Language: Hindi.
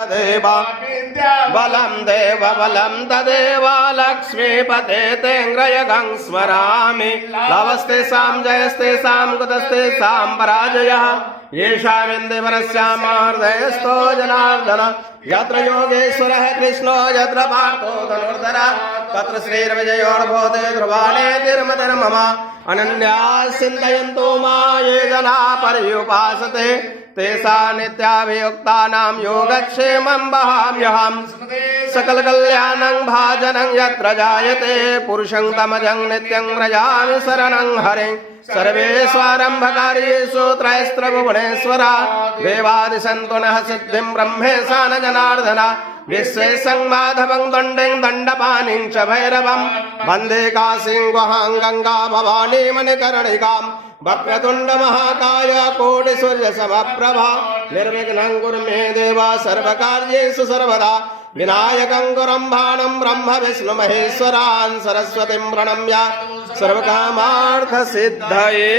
देव बलं देव बलं तदेव लक्ष्मीपते तेङ्ग्रयगं स्मरामि लवस्तेषां जयस्तेषां कुतस्तेषां पराजयः येषामिन्दीवरस्यामार्दयस्थो जनार्दन यत्र योगेश्वरः कृष्णो यत्र पार्थो धनुर्धरः तत्र श्रीर्विजयोर्भूते ध्रुवानेतिर्मतिर्मम अनन्याः चिन्तयन्तो मा ये जनाः पर्युपासते तेषा नित्याभियुक्तानां योगक्षेमं वहाम्यहम् सकलकल्याणं भाजनं यत्र जायते पुरुषं तमजं नित्यं व्रजामि शरणं हरिं सर्वेष्वारम्भकार्येषु त्रयस्त्रभुवनेश्वरा देवादिसन्तु नः सिद्धिं ब्रह्मेशा न जनार्दना विश्वेशं माधवं दण्डिं दण्डपाणिं च भैरवं वन्दे काशीं गुहां गंगा भवानी मणिकर्णिकां वक्रतुण्ड महाकाय कोटिसूर्यसमप्रभा निर्विघ्नं कुरु मे देव सर्वकार्येषु सर्वदा विनायकं गुरुं भानं ब्रह्म विष्णु महेश्वरान् सरस्वतीं प्रणम्य सर्वकामार्थसिद्धये।